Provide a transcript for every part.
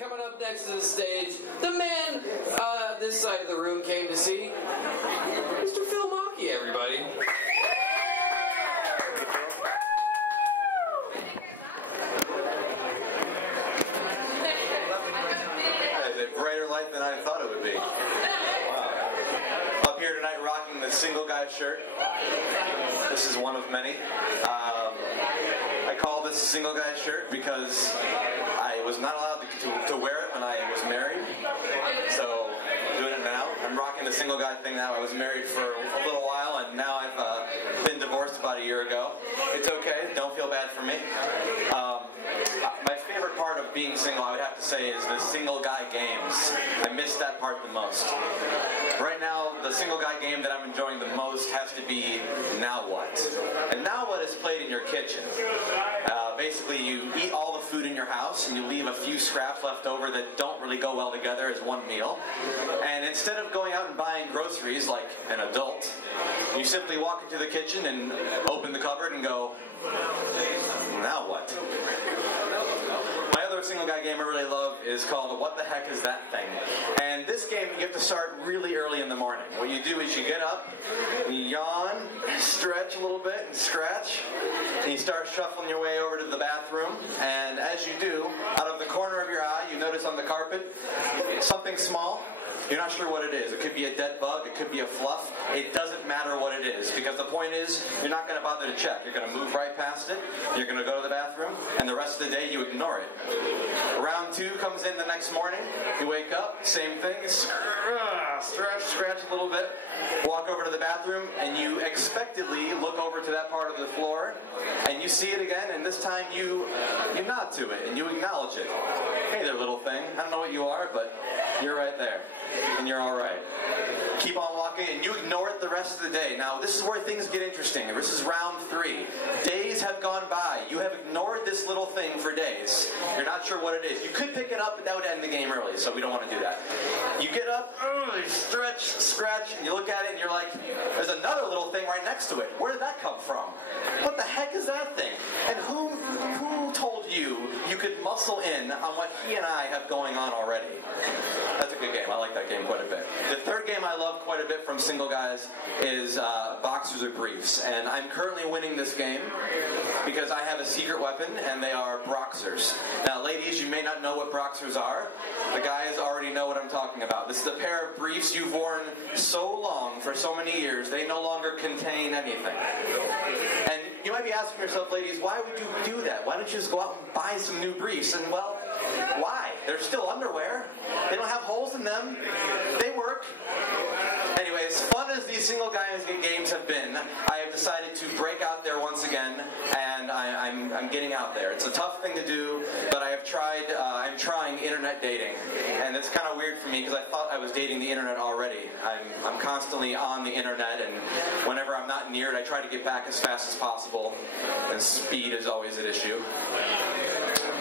coming up next to the stage, the man this side of the room came to see, Mr. Phil Mackey, everybody. Brighter light than I thought it would be. Wow. Up here tonight rocking the single guy shirt. This is one of many. I call this a single guy shirt because I was not allowed to wear it when I was married. So I'm doing it now. I'm rocking the single guy thing now. I was married for a little while and now I've been divorced about a year ago. It's okay. Don't feel bad for me. My favorite part of being single, I would have to say, is the single guy games. I miss that part the most. Right now, the single guy game that I'm enjoying the most has to be Now What. And Now What is played in your kitchen. Basically, you eat all the food in your house and you leave a few scraps left over that don't really go well together as one meal. And instead of going out and buying groceries like an adult, you simply walk into the kitchen and open the cupboard and go, now what? My other single guy game I really love is called What the Heck Is That Thing? And this game you have to start really early in the morning. What you do is you get up, you yawn, stretch a little bit and scratch, and you start shuffling your way over to the bathroom, and as you do, out of the corner of your eye, you notice on the carpet something small. You're not sure what it is. It could be a dead bug. It could be a fluff. It doesn't matter what it is, because the point is, you're not going to bother to check. You're going to move right past it. You're going to go to the bathroom, and the rest of the day you ignore it. Round 2 comes in the next morning. You wake up, same thing. Stretch, scratch a little bit. Walk over to the bathroom, and you expectedly look over to that part of the floor, and you see it again, and this time you nod to it, and you acknowledge it. Hey there, little thing. I don't know what you are, but you're right there. And you're alright. Keep on walking, and you ignore it the rest of the day. Now, this is where things get interesting. This is round 3. Days have gone by. You have ignored this little thing for days. You're not sure what it is. You could pick it up, but that would end the game early, so we don't want to do that. You get up, you stretch, scratch, and you look at it, and you're like, there's another little thing right next to it. Where did that come from? What the heck is that thing? And who told you could muscle in on what he and I have going on already? That's a good game. I like that game quite a bit. The third game I love quite a bit from single guys is boxers or briefs. And I'm currently winning this game because I have a secret weapon, and they are Broxers. Now, ladies, you may not know what Broxers are. The guys already know what I'm talking about. This is a pair of briefs you've worn so long, for so many years, they no longer contain anything. And you might be asking yourself, ladies, why would you do that? Why don't you just go out and buy some new briefs? And, well, why? They're still underwear. They don't have holes in them. They work. Anyway, as fun as these single guys games have been, I have decided to break out there once again, and I'm getting out there. It's a tough thing to do, but I have tried. I'm trying internet dating, and it's kind of weird for me because I thought I was dating the internet already. I'm constantly on the internet, and whenever I'm not near it, I try to get back as fast as possible, and speed is always an issue.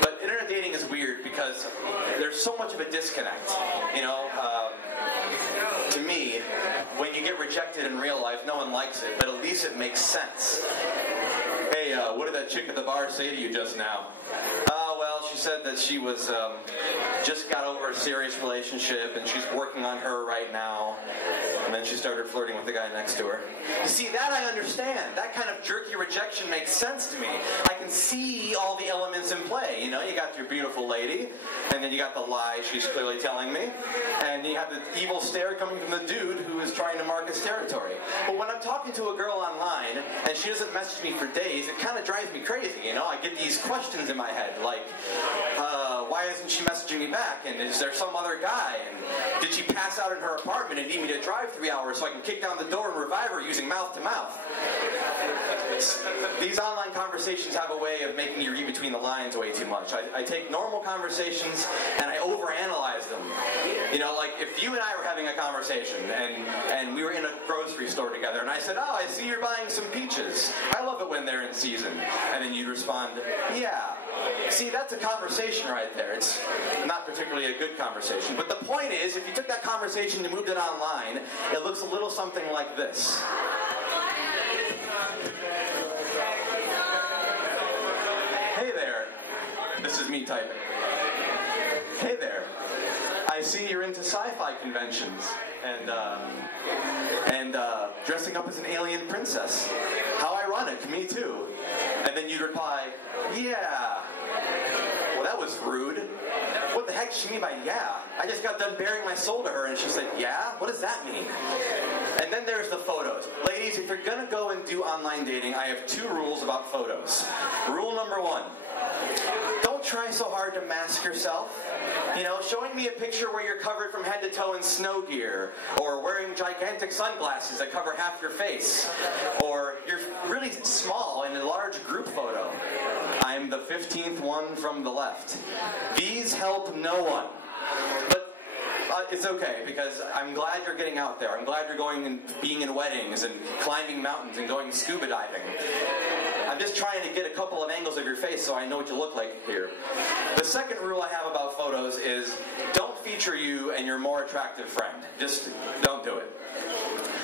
But internet dating is weird because there's so much of a disconnect. You know, to me, when you get rejected in real life, no one likes it, but at least it makes sense. Hey, what did that chick at the bar say to you just now? Well, she said that she was just got over a serious relationship and she's working on her right now. And then she started flirting with the guy next to her. You see, that I understand. That kind of jerky rejection makes sense to me. I can see all the elements in play. You know, you got your beautiful lady, and then you got the lie she's clearly telling me, and you have the evil stare coming from the dude who is trying to mark his territory. But when I'm talking to a girl online, and she doesn't message me for days, it kind of drives me crazy, you know? I get these questions in my head, like, why isn't she messaging me back? And is there some other guy? And did she pass out in her apartment and need me to drive 3 hours so I can kick down the door and revive her using mouth to mouth? These online conversations have a way of making you read between the lines way too much. I take normal conversations and I overanalyze them. You know, like if you and I were having a conversation and we were in a grocery store together and I said, oh, I see you're buying some peaches. I love it when they're in season. And then you'd respond, yeah. See, that's a conversation right there. It's not particularly a good conversation. But the point is, if you took that conversation and moved it online, it looks a little something like this. Hey there. This is me typing. Hey there. I see you're into sci-fi conventions and dressing up as an alien princess. How ironic, me too. And then you'd reply, yeah. Well, that was rude. What the heck does she mean by yeah? I just got done bearing my soul to her and she said, yeah? What does that mean? And then there's the photos. Ladies, if you're gonna go and do online dating, I have 2 rules about photos. Rule number 1, don't try so hard to mask yourself. You know, showing me a picture where you're covered from head to toe in snow gear, or wearing gigantic sunglasses that cover half your face, or you're really small in a large group photo. I'm the 15th one from the left. These help no one. But it's okay, because I'm glad you're getting out there. I'm glad you're going and being in weddings and climbing mountains and going scuba diving. I'm just trying to get a couple of angles of your face so I know what you look like here. The second rule I have about photos is don't feature you and your more attractive friend. Just don't do it.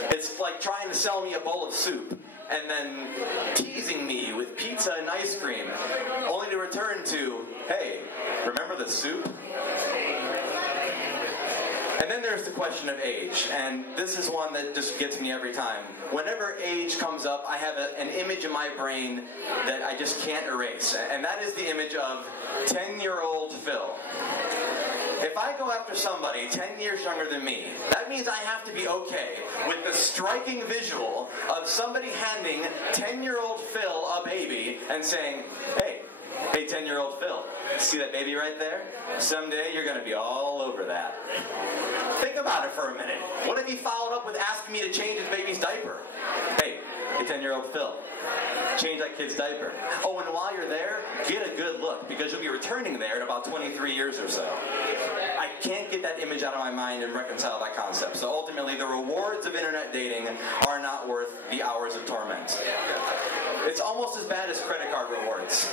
It's like trying to sell me a bowl of soup and then teasing me with pizza and ice cream, only to return to, hey, remember the soup? And then there's the question of age, and this is one that just gets me every time. Whenever age comes up, I have an image in my brain that I just can't erase, and that is the image of 10-year-old Phil. If I go after somebody 10 years younger than me, that means I have to be okay with the striking visual of somebody handing 10-year-old Phil a baby and saying, hey, 10-year-old Phil, see that baby right there? Someday you're going to be all over that. Think about it for a minute. What if he followed up with asking me to change his baby's diaper? Hey, 10-year-old Phil, change that kid's diaper. Oh, and while you're there, get a good look, because you'll be returning there in about 23 years or so. I can't get that image out of my mind and reconcile that concept. So ultimately, the rewards of internet dating are not worth the hours of torment. It's almost as bad as credit card rewards.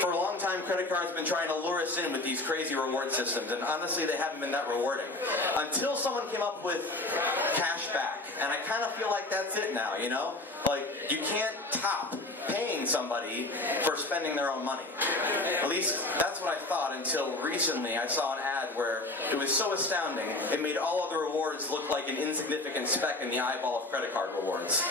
For a long time, credit cards have been trying to lure us in with these crazy reward systems, and honestly, they haven't been that rewarding. Until someone came up with cash back, and I kind of feel like that's it now, you know? Like, you can't top paying somebody for spending their own money. At least, that's what I thought until recently I saw an ad where it was so astounding, it made all of the rewards look like an insignificant speck in the eyeball of credit card rewards.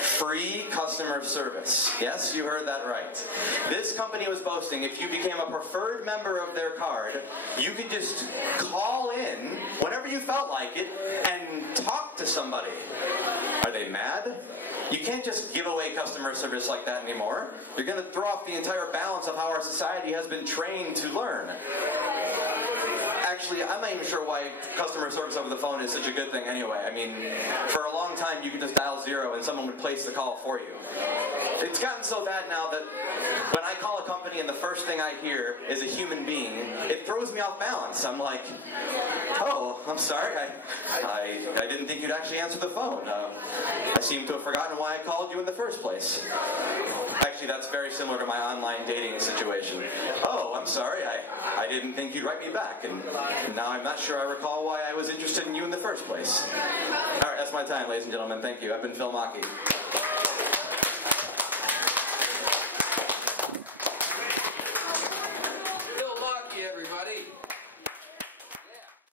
Free customer service. Yes, you heard that right. This company was boasting if you became a preferred member of their card, you could just call in whenever you felt like it and talk to somebody. Are they mad? You can't just give away customer service like that anymore. You're going to throw off the entire balance of how our society has been trained to learn. Actually, I'm not even sure why customer service over the phone is such a good thing anyway. I mean, for a long time you could just dial 0 and someone would place the call for you. It's gotten so bad now that when I call a company and the first thing I hear is a human being, it throws me off balance. I'm like, oh, I'm sorry, I didn't think you'd actually answer the phone. I seem to have forgotten why I called you in the first place. Actually, that's very similar to my online dating situation. Oh, I'm sorry, I didn't think you'd write me back, and now I'm not sure I recall why I was interested in you in the first place. Alright, that's my time, ladies and gentlemen. Thank you. I've been Phil Mackey.